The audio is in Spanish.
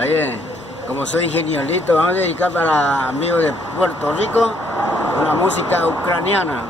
Oye, como soy genialito, vamos a dedicar para amigos de Puerto Rico una música ucraniana.